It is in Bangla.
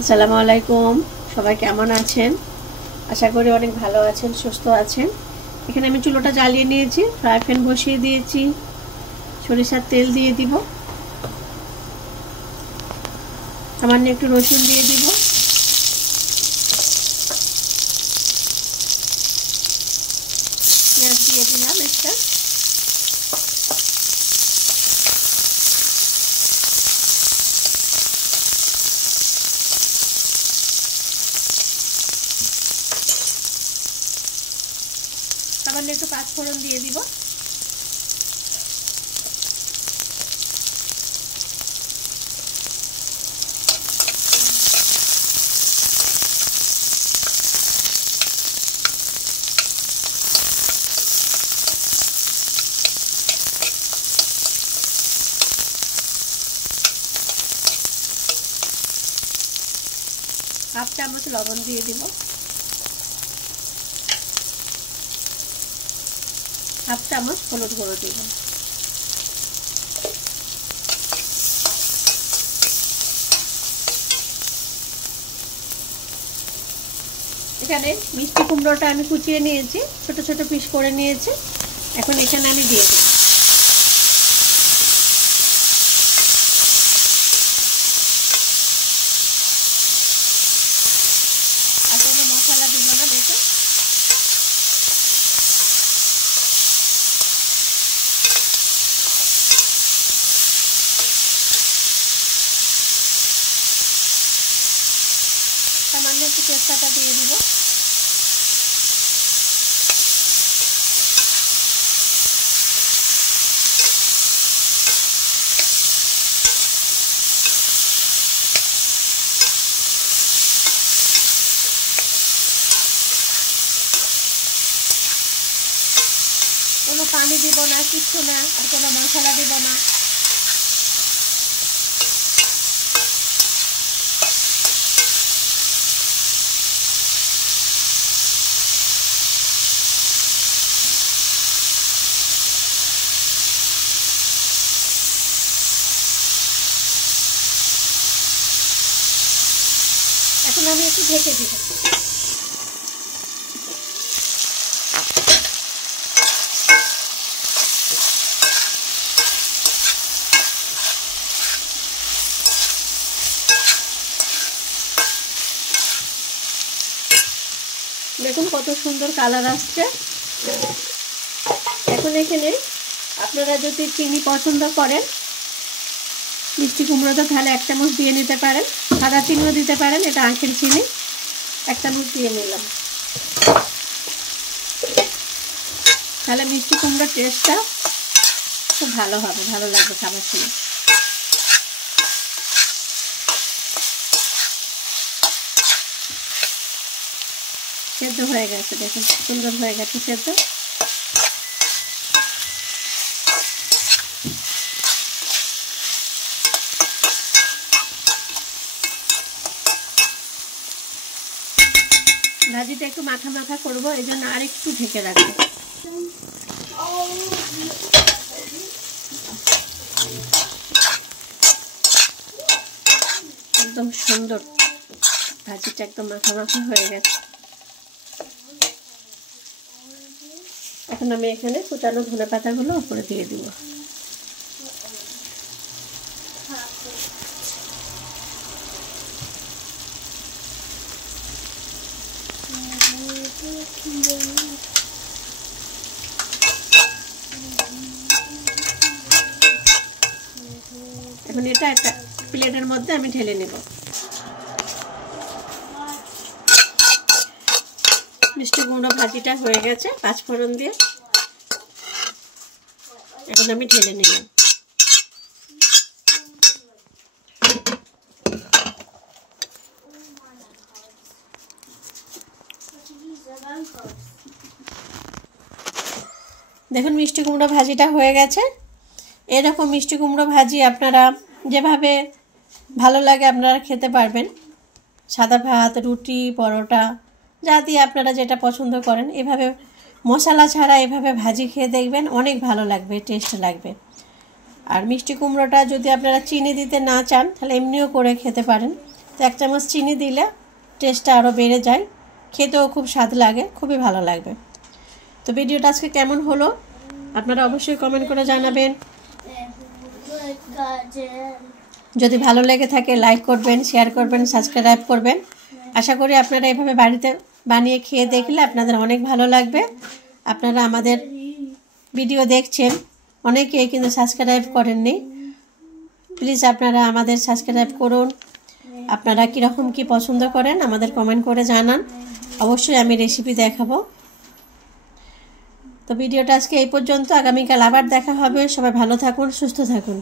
আসসালামু আলাইকুম। সবাই কেমন আছেন? আশা করি অনেক ভালো আছেন, সুস্থ আছেন। এখানে আমি চুলোটা জ্বালিয়ে নিয়েছি, ফ্রাই প্যান বসিয়ে দিয়েছি, সরিষার তেল দিয়ে দিব, সামান্য একটু রসুন দিয়ে দিব, পেঁয়াজ দিয়ে দিলাম একটা, সামান্য একটু পাঁচফোড়ন দিয়ে দিব, হাফ চামচ লবণ দিয়ে দিব, হাফ চামচ হলুদ গুঁড়ো দিব। এখানে মিষ্টি কুমড়োটা আমি কুচিয়ে নিয়েছি, ছোট ছোট পিস করে নিয়েছি। এখন এখানে আমি দিয়ে দেব। আর কোনো মশলা দিব না, দেখে সামান্য একটু তেজপাতা দিয়ে দিব, কোনো পানি দিব না, কিচ্ছু না, আর কোনো মশলা দিব না। এখন আমি একটু ঢেকে দিব। দেখুন কত সুন্দর কালার আসছে। এখন এখানে আপনারা যদি চিনি পছন্দ করেন মিষ্টি কুমড়োটা, তাহলে 1 চামচ দিয়ে নিতে পারেন, সাদা চিনিও দিতে পারেন, এটা আখের চিনি 1 চামচ দিয়ে নিলাম। তাহলে মিষ্টি কুমড়োর টেস্টটা খুব ভালো হবে, ভালো লাগবে খাবার সময়। সেদ্ধ হয়ে গেছে, দেখুন সুন্দর হয়ে গেছে সেদ্ধ। ভাজিটা একটু মাখা মাখা করবো, এই জন্য আর একটু ঢেকে রাখবো। একদম সুন্দর ভাজিটা একদম মাখা মাখা হয়ে গেছে। এখন আমি এখানে কুচানো ধনেপাতাগুলো উপরে দিয়ে দিব। এখন এটা একটা প্লেটের মধ্যে আমি ঢেলে নেব। মিষ্টি কুমড়ো ভাজিটা হয়ে গেছে পাঁচফোড়ন দিয়ে, এখন আমি ঢেলে নিলাম। দেখুন মিষ্টি কুমড়ো ভাজিটা হয়ে গেছে। এরকম মিষ্টি কুমড়ো ভাজি আপনারা যেভাবে ভালো লাগে আপনারা খেতে পারবেন, সাদা ভাত, রুটি, পরোটা, যা দিয়ে আপনারা যেটা পছন্দ করেন এভাবে মশলা ছাড়া এভাবে ভাজি খেয়ে দেখবেন, অনেক ভালো লাগবে, টেস্ট লাগবে। আর মিষ্টি কুমড়োটা যদি আপনারা চিনি দিতে না চান তাহলে এমনিও করে খেতে পারেন, তো 1 চামচ চিনি দিলে টেস্টটা আরও বেড়ে যায়, খেতেও খুব স্বাদ লাগে, খুবই ভালো লাগবে। তো ভিডিওটা আজকে কেমন হলো আপনারা অবশ্যই কমেন্ট করে জানাবেন। যদি ভালো লেগে থাকে লাইক করবেন, শেয়ার করবেন, সাবস্ক্রাইব করবেন। আশা করি আপনারা এভাবে বাড়িতে বানিয়ে খেয়ে দেখলে আপনাদের অনেক ভালো লাগবে। আপনারা আমাদের ভিডিও দেখছেন, অনেকেই কিন্তু সাবস্ক্রাইব করেননি, প্লিজ আপনারা আমাদের সাবস্ক্রাইব করুন। আপনারা কীরকম কী পছন্দ করেন আমাদের কমেন্ট করে জানান, অবশ্যই আমি রেসিপি দেখাবো। তো ভিডিওটা আজকে এই পর্যন্ত, আগামীকাল আবার দেখা হবে। সবাই ভালো থাকুন, সুস্থ থাকুন।